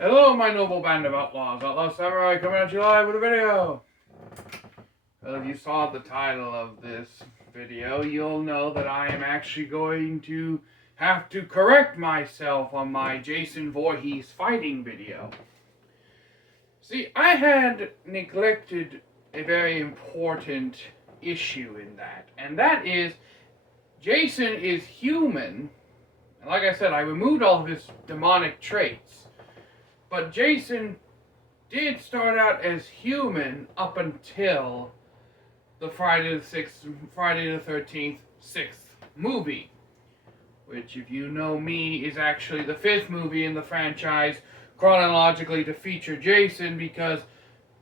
Hello, my noble band of outlaws. Outlaw Samurai coming at you live with a video. Well, if you saw the title of this video, you'll know that I am actually going to have to correct myself on my Jason Voorhees fighting video. See, I had neglected a very important issue in that, and that is Jason is human. And like I said, I removed all of his demonic traits. But Jason did start out as human up until the Friday the 13th 6th movie, which, if you know me, is actually the 5th movie in the franchise chronologically to feature Jason, because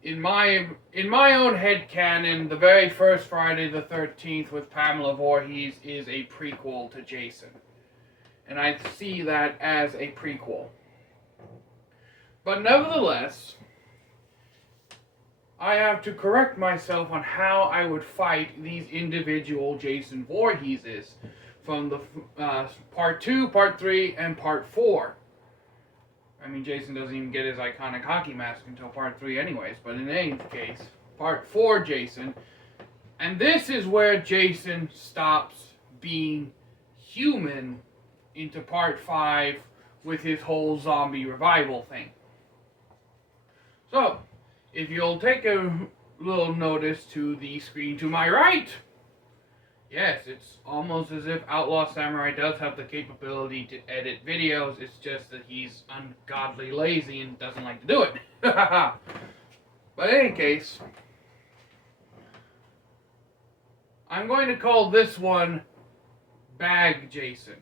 in my own headcanon, the very first Friday the 13th with Pamela Voorhees is a prequel to Jason. And I see that as a prequel. But nevertheless, I have to correct myself on how I would fight these individual Jason Voorheeses from the Part 2, Part 3, and Part 4. I mean, Jason doesn't even get his iconic hockey mask until Part 3 anyways, but in any case, Part 4 Jason. And this is where Jason stops being human into Part 5 with his whole zombie revival thing. So, if you'll take a little notice to the screen to my right, yes, it's almost as if Outlaw Samurai does have the capability to edit videos. It's just that he's ungodly lazy and doesn't like to do it. But in any case, I'm going to call this one Bag Jason.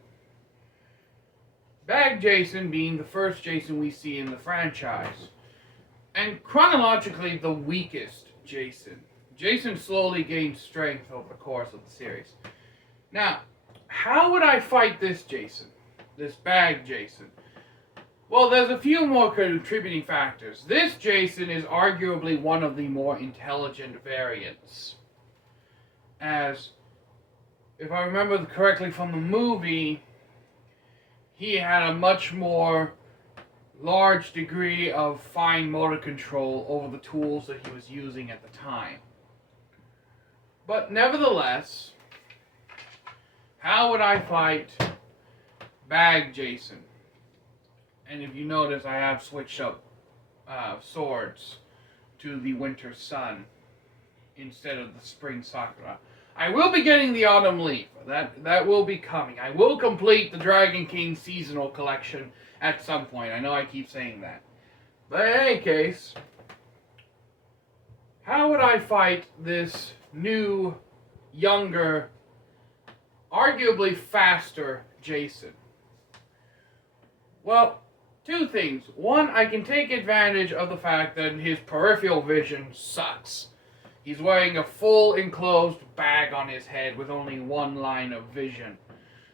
Bag Jason being the first Jason we see in the franchise. And chronologically, the weakest Jason. Jason slowly gained strength over the course of the series. Now, how would I fight this Jason? This Bag Jason? Well, there's a few more contributing factors. This Jason is arguably one of the more intelligent variants. As, if I remember correctly from the movie, he had a much more large degree of fine motor control over the tools that he was using at the time. But nevertheless, how would I fight Bag Jason? And if you notice, I have switched up swords to the Winter Sun instead of the Spring Sakura. I will be getting the Autumn Leaf. That will be coming. I will complete the Dragon King seasonal collection at some point. I know I keep saying that. But in any case, how would I fight this new, younger, arguably faster Jason? Well, two things. One, I can take advantage of the fact that his peripheral vision sucks. He's wearing a full enclosed bag on his head with only one line of vision.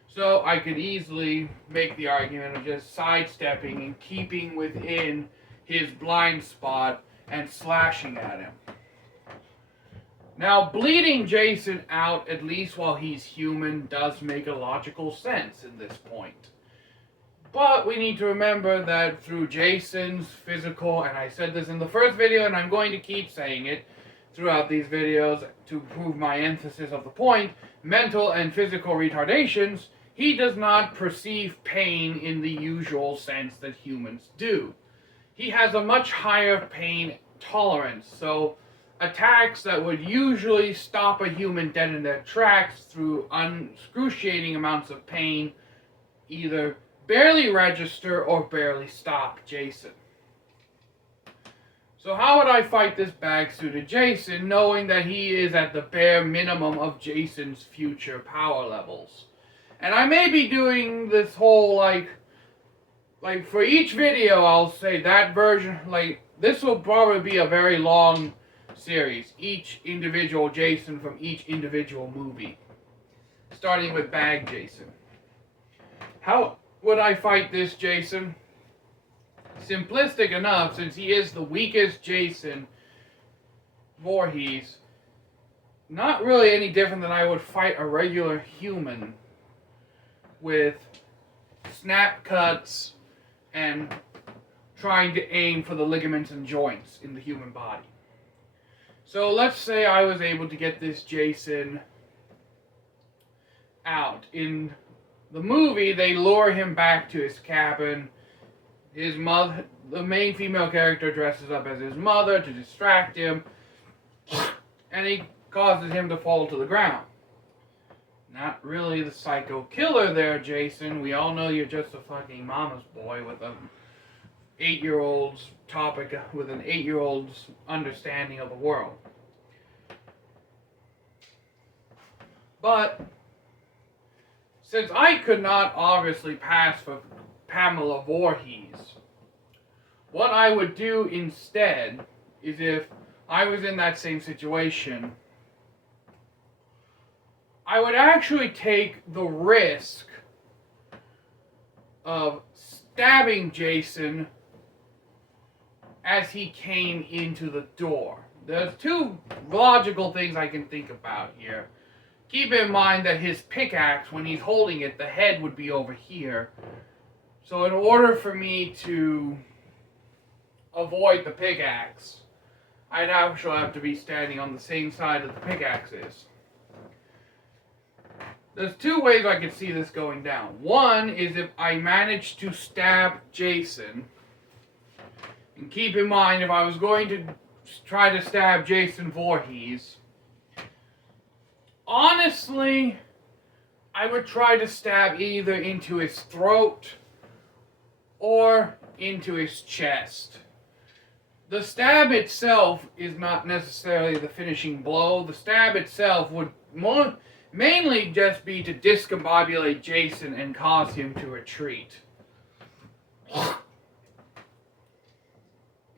So I could easily make the argument of just sidestepping and keeping within his blind spot and slashing at him. Now, bleeding Jason out, at least while he's human, does make a logical sense in this point. But we need to remember that through Jason's physical, and I said this in the first video and I'm going to keep saying it throughout these videos to prove my emphasis of the point, mental and physical retardations, he does not perceive pain in the usual sense that humans do. He has a much higher pain tolerance, so attacks that would usually stop a human dead in their tracks through excruciating amounts of pain either barely register or barely stop Jason. So how would I fight this bag-suited Jason, knowing that he is at the bare minimum of Jason's future power levels? And I may be doing this whole, like for each video, I'll say that version, this will probably be a very long series. Each individual Jason from each individual movie. Starting with Bag Jason. How would I fight this Jason? Simplistic enough, since he is the weakest Jason Voorhees. Not really any different than I would fight a regular human, with snap cuts and trying to aim for the ligaments and joints in the human body. So let's say I was able to get this Jason out. In the movie, they lure him back to his cabin. His mother, the main female character, dresses up as his mother to distract him, and he causes him to fall to the ground. Not really the psycho killer there, Jason. We all know you're just a fucking mama's boy with an 8-year-old's topic, with an 8-year-old's understanding of the world. But since I could not obviously pass for Pamela Voorhees, what I would do instead is, if I was in that same situation, I would actually take the risk of stabbing Jason as he came into the door. There's two logical things I can think about here. Keep in mind that his pickaxe, when he's holding it, the head would be over here. So in order for me to avoid the pickaxe, I'd actually have to be standing on the same side that the pickaxe is. There's two ways I could see this going down. One is if I managed to stab Jason. And keep in mind, if I was going to try to stab Jason Voorhees, honestly, I would try to stab either into his throat or into his chest. The stab itself is not necessarily the finishing blow. The stab itself would mainly just be to discombobulate Jason and cause him to retreat,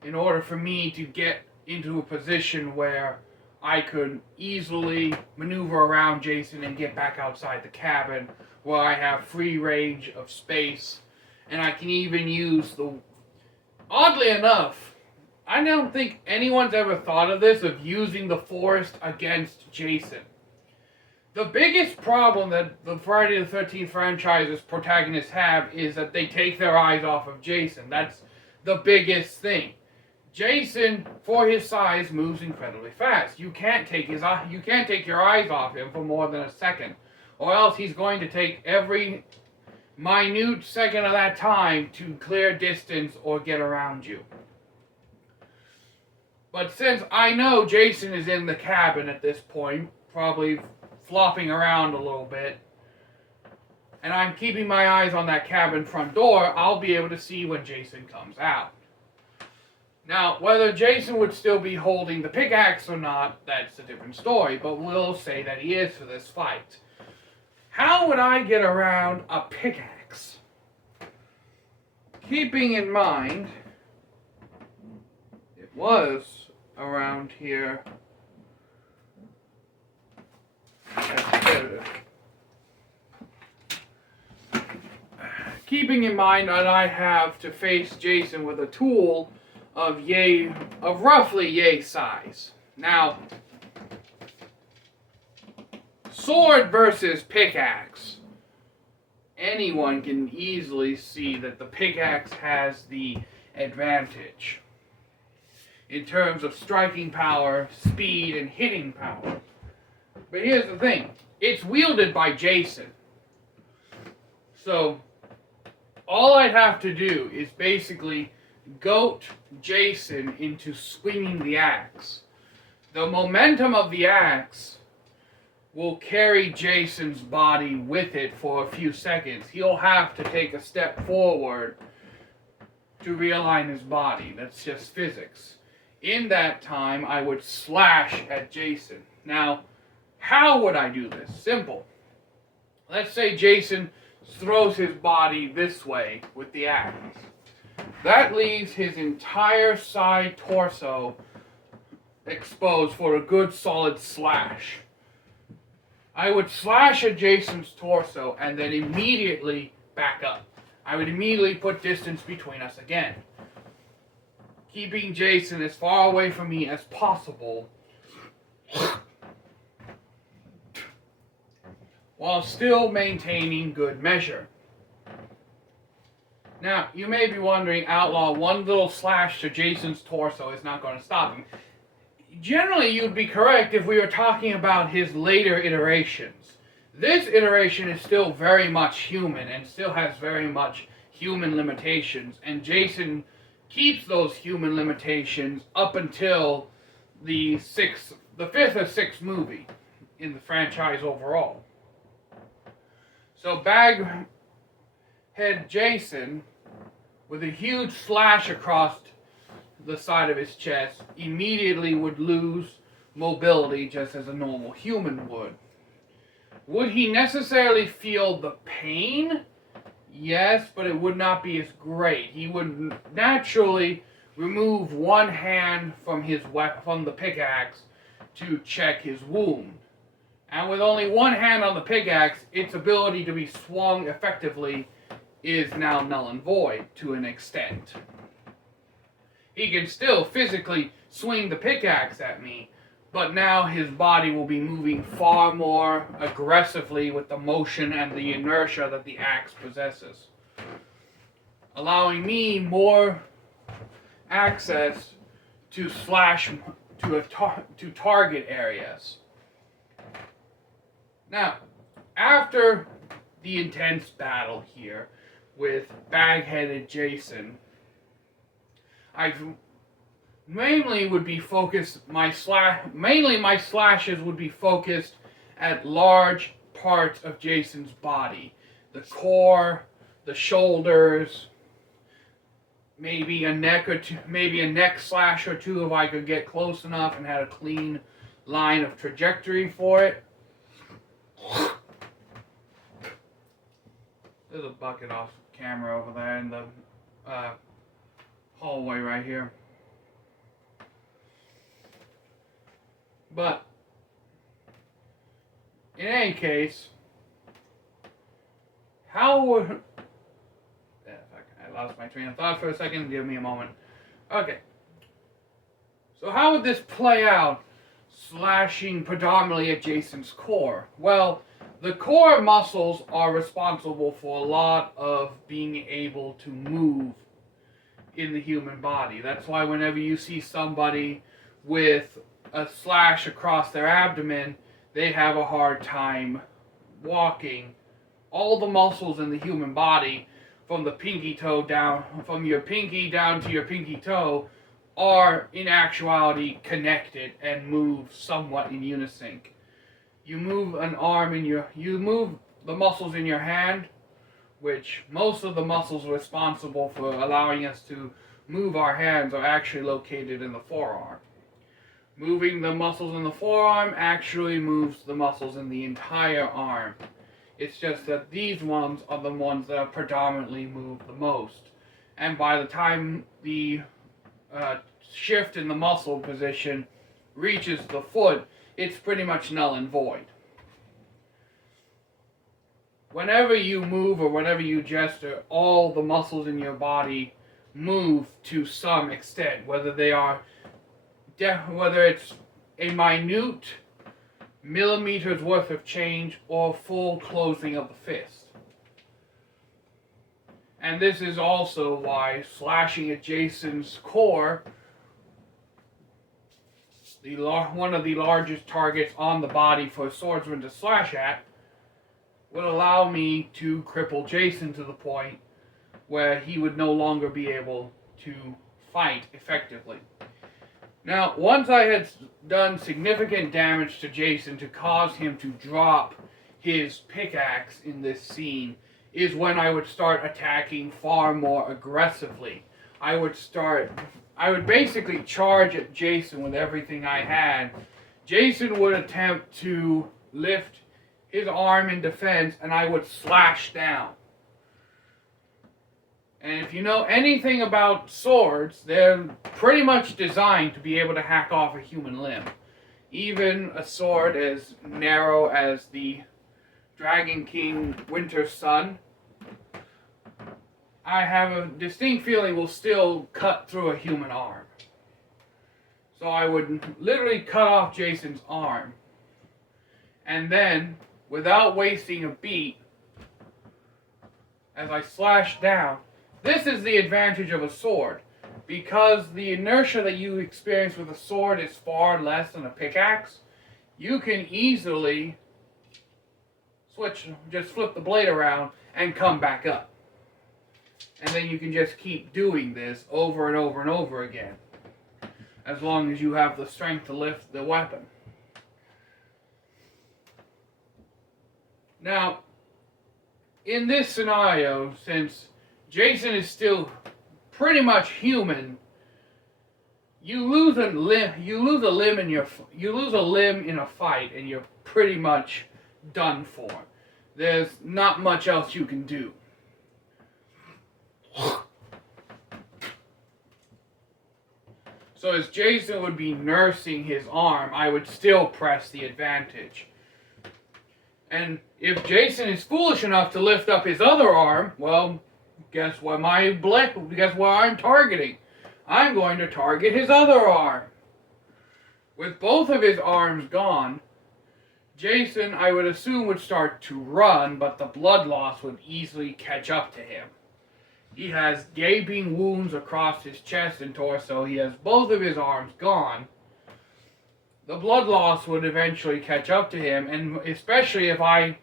in order for me to get into a position where I could easily maneuver around Jason and get back outside the cabin, where I have free range of space, and I can even use the... Oddly enough, I don't think anyone's ever thought of this, of using the forest against Jason. The biggest problem that the Friday the 13th franchise's protagonists have is that they take their eyes off of Jason. That's the biggest thing. Jason, for his size, moves incredibly fast. You can't take your eyes off him for more than a second, or else he's going to take every minute second of that time to clear distance or get around you. But since I know Jason is in the cabin at this point, probably flopping around a little bit, and I'm keeping my eyes on that cabin front door, I'll be able to see when Jason comes out. Now, whether Jason would still be holding the pickaxe or not, that's a different story, but we'll say that he is for this fight. How would I get around a pickaxe? Keeping in mind, it was around here. Keeping in mind that I have to face Jason with a tool of roughly yay size. Now, sword versus pickaxe. Anyone can easily see that the pickaxe has the advantage in terms of striking power, speed, and hitting power. But here's the thing. It's wielded by Jason. So, all I'd have to do is basically goat Jason into swinging the axe. The momentum of the axe will carry Jason's body with it for a few seconds. He'll have to take a step forward to realign his body. That's just physics. In that time, I would slash at Jason. Now, how would I do this? Simple. Let's say Jason throws his body this way with the axe. That leaves his entire side torso exposed for a good solid slash. I would slash at Jason's torso and then immediately back up. I would immediately put distance between us again, keeping Jason as far away from me as possible, while still maintaining good measure. Now, you may be wondering, Outlaw, one little slash to Jason's torso is not going to stop him. Generally, you'd be correct if we were talking about his later iterations. This iteration is still very much human and still has very much human limitations, and Jason keeps those human limitations up until the fifth or sixth movie in the franchise overall. So Baghead Jason, with a huge slash across the side of his chest, immediately would lose mobility just as a normal human would. Would he necessarily feel the pain? Yes, but it would not be as great. He would naturally remove one hand from the pickaxe to check his wound. And with only one hand on the pickaxe, its ability to be swung effectively is now null and void to an extent. He can still physically swing the pickaxe at me, but now his body will be moving far more aggressively with the motion and the inertia that the axe possesses, allowing me more access to slash to target areas. Now, after the intense battle here with Bag-Headed Jason, mainly my slashes would be focused at large parts of Jason's body. The core, the shoulders, maybe a neck slash or two if I could get close enough and had a clean line of trajectory for it. There's a bucket off camera over there in the hallway right here. But in any case, I lost my train of thought for a second. Give me a moment. Okay. So how would this play out, slashing predominantly at Jason's core? Well, the core muscles are responsible for a lot of being able to move in the human body. That's why whenever you see somebody with a slash across their abdomen, they have a hard time walking. All the muscles in the human body, from your pinky down to your pinky toe, are in actuality connected and move somewhat in unison. You move you move the muscles in your hand, which most of the muscles responsible for allowing us to move our hands are actually located in the forearm. Moving the muscles in the forearm actually moves the muscles in the entire arm. It's just that these ones are the ones that are predominantly move the most. And by the time the shift in the muscle position reaches the foot, it's pretty much null and void. Whenever you move or whenever you gesture, all the muscles in your body move to some extent, whether it's a minute millimeters worth of change or full closing of the fist. And this is also why slashing at Jason's core, one of the largest targets on the body for a swordsman to slash at, would allow me to cripple Jason to the point where he would no longer be able to fight effectively. Now, once I had done significant damage to Jason to cause him to drop his pickaxe in this scene, is when I would start attacking far more aggressively. I would basically charge at Jason with everything I had. Jason would attempt to lift his arm in defense, and I would slash down. And if you know anything about swords, they're pretty much designed to be able to hack off a human limb. Even a sword as narrow as the Dragon King Winter's Son, I have a distinct feeling will still cut through a human arm. So I would literally cut off Jason's arm. And then, without wasting a beat, as I slashed down, This is the advantage of a sword. Because the inertia that you experience with a sword is far less than a pickaxe, you can easily just flip the blade around and come back up. And then you can just keep doing this over and over and over again, as long as you have the strength to lift the weapon. Now, in this scenario, since Jason is still pretty much human, you lose a limb in a fight, and you're pretty much done for. There's not much else you can do. So as Jason would be nursing his arm, I would still press the advantage. And if Jason is foolish enough to lift up his other arm, well, guess what I'm targeting? I'm going to target his other arm. With both of his arms gone, Jason, I would assume, would start to run, but the blood loss would easily catch up to him. He has gaping wounds across his chest and torso. He has both of his arms gone. The blood loss would eventually catch up to him, and especially if I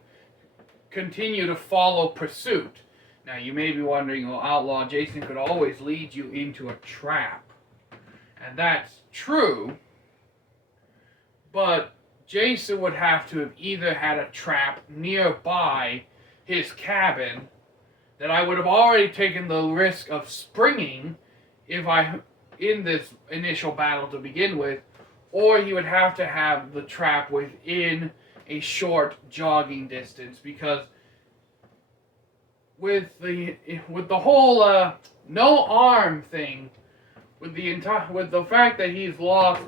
continue to follow pursuit. Now, you may be wondering, well, Outlaw, Jason could always lead you into a trap. And that's true, but Jason would have to have either had a trap nearby his cabin that I would have already taken the risk of springing in this initial battle to begin with, or he would have to have the trap within a short jogging distance, because with the whole no arm thing, with the fact that he's lost,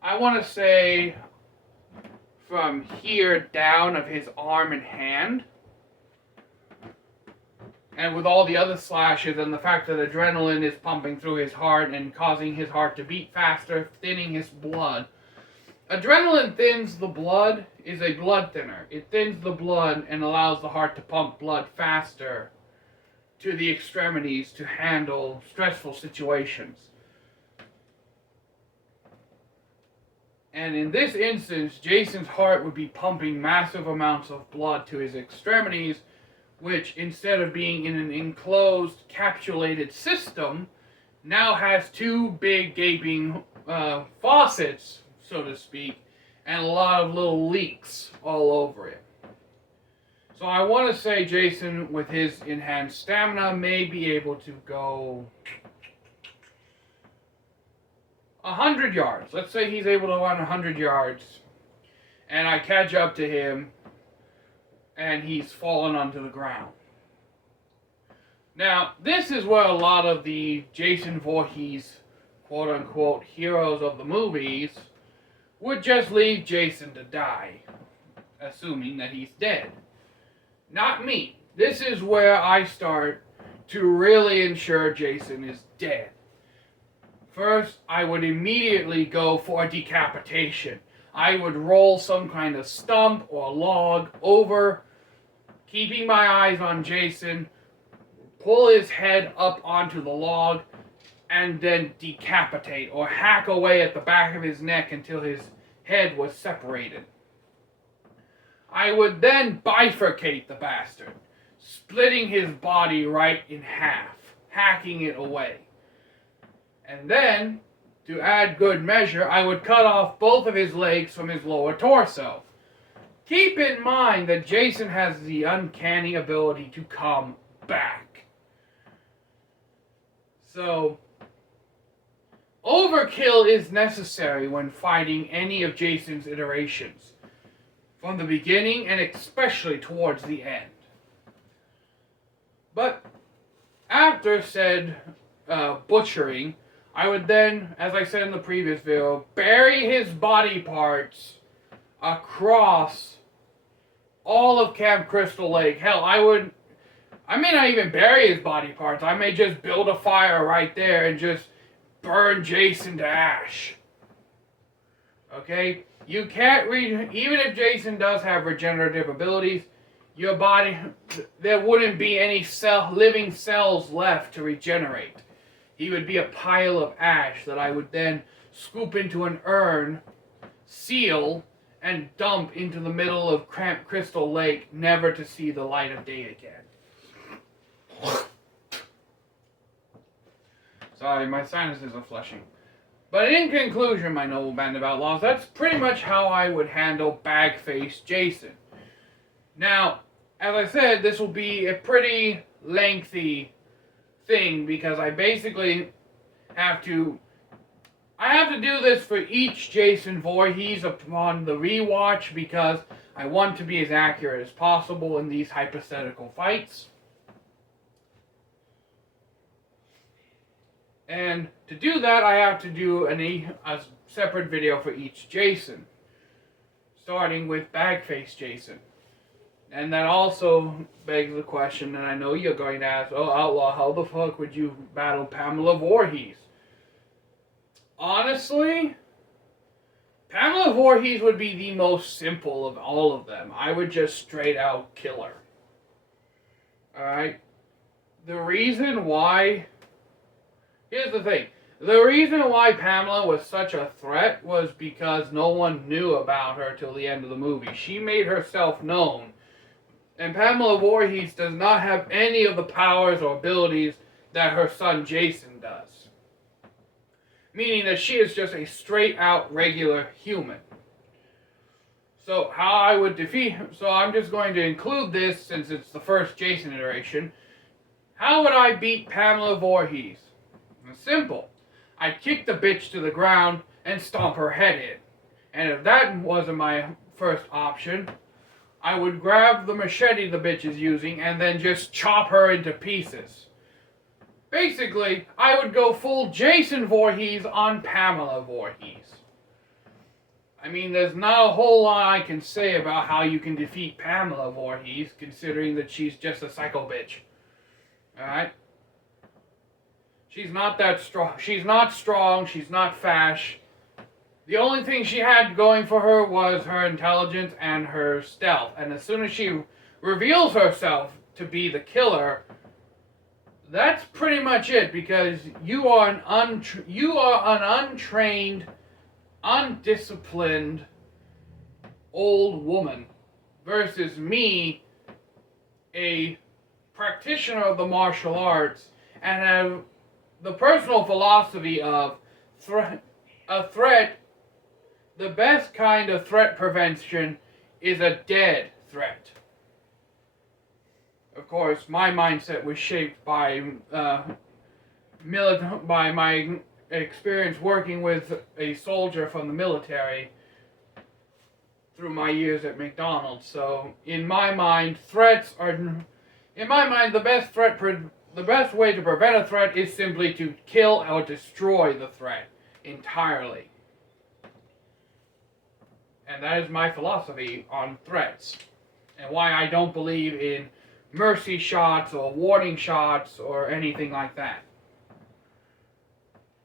I want to say from here down of his arm and hand, and with all the other slashes and the fact that adrenaline is pumping through his heart and causing his heart to beat faster, thinning his blood. Adrenaline thins the blood, is a blood thinner. It thins the blood and allows the heart to pump blood faster to the extremities to handle stressful situations. And in this instance, Jason's heart would be pumping massive amounts of blood to his extremities, which, instead of being in an enclosed, capsulated system, now has two big gaping faucets, so to speak, and a lot of little leaks all over it. So I want to say Jason, with his enhanced stamina, may be able to go 100 yards. Let's say he's able to run 100 yards, and I catch up to him, and he's fallen onto the ground. Now, this is where a lot of the Jason Voorhees, quote-unquote, heroes of the movies would just leave Jason to die, assuming that he's dead. Not me. This is where I start to really ensure Jason is dead. First, I would immediately go for a decapitation. I would roll some kind of stump or log over, keeping my eyes on Jason, pull his head up onto the log, and then decapitate or hack away at the back of his neck until his head was separated. I would then bifurcate the bastard, splitting his body right in half, hacking it away. And then, to add good measure, I would cut off both of his legs from his lower torso. Keep in mind that Jason has the uncanny ability to come back. So, overkill is necessary when fighting any of Jason's iterations, from the beginning and especially towards the end. But after said butchering, I would then, as I said in the previous video, bury his body parts across all of Camp Crystal Lake. Hell, I may not even bury his body parts. I may just build a fire right there and just burn Jason to ash. Okay? You can't even if Jason does have regenerative abilities, your body, there wouldn't be any living cells left to regenerate. He would be a pile of ash that I would then scoop into an urn, seal, and dump into the middle of Crystal Lake, never to see the light of day again. Sorry, my sinuses are flushing. But in conclusion, my noble band of outlaws, that's pretty much how I would handle Bag-Faced Jason. Now, as I said, this will be a pretty lengthy thing because I basically have to do this for each Jason Voorhees upon the rewatch because I want to be as accurate as possible in these hypothetical fights. And to do that, I have to do a separate video for each Jason, starting with Bag-Faced Jason. And that also begs the question, and I know you're going to ask, oh, Outlaw, how the fuck would you battle Pamela Voorhees? Honestly, Pamela Voorhees would be the most simple of all of them. I would just straight out kill her. Alright? The reason why... Here's the thing. The reason why Pamela was such a threat was because no one knew about her till the end of the movie. She made herself known. And Pamela Voorhees does not have any of the powers or abilities that her son Jason does. Meaning that she is just a straight out regular human. So how I would defeat her, so I'm just going to include this since it's the first Jason iteration. How would I beat Pamela Voorhees? Simple. I'd kick the bitch to the ground and stomp her head in. And if that wasn't my first option, I would grab the machete the bitch is using and then just chop her into pieces. Basically, I would go full Jason Voorhees on Pamela Voorhees. I mean, there's not a whole lot I can say about how you can defeat Pamela Voorhees, considering that she's just a psycho bitch. Alright? She's not that strong. She's not strong. She's not fast. The only thing she had going for her was her intelligence and her stealth. And as soon as she reveals herself to be the killer, that's pretty much it. Because you are an untrained, undisciplined old woman versus me, a practitioner of the martial arts, and have the personal philosophy of a threat, the best kind of threat prevention is a dead threat. Of course, my mindset was shaped by my experience working with a soldier from the military through my years at McDonald's. So, in my mind, the best way to prevent a threat is simply to kill or destroy the threat entirely. And that is my philosophy on threats. And why I don't believe in mercy shots or warning shots or anything like that.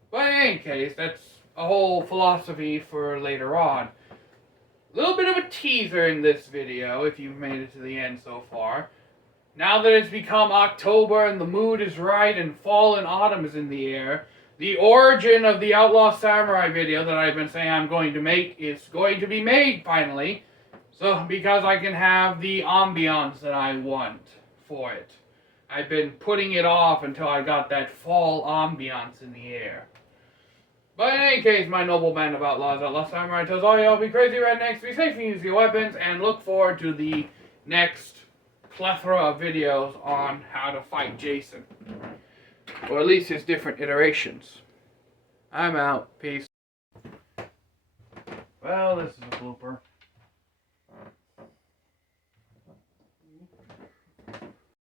But in any case, that's a whole philosophy for later on. A little bit of a teaser in this video, if you've made it to the end so far. Now that it's become October and the mood is right and fall and autumn is in the air, the origin of the Outlaw Samurai video that I've been saying I'm going to make is going to be made finally. So, because I can have the ambiance that I want for it. I've been putting it off until I got that fall ambiance in the air. But in any case, my noble band of outlaws, Outlaw Samurai tells all y'all be crazy rednecks, be safe and use your weapons, and look forward to the next plethora of videos on how to fight Jason. Or at least his different iterations. I'm out. Peace. Well, this is a blooper.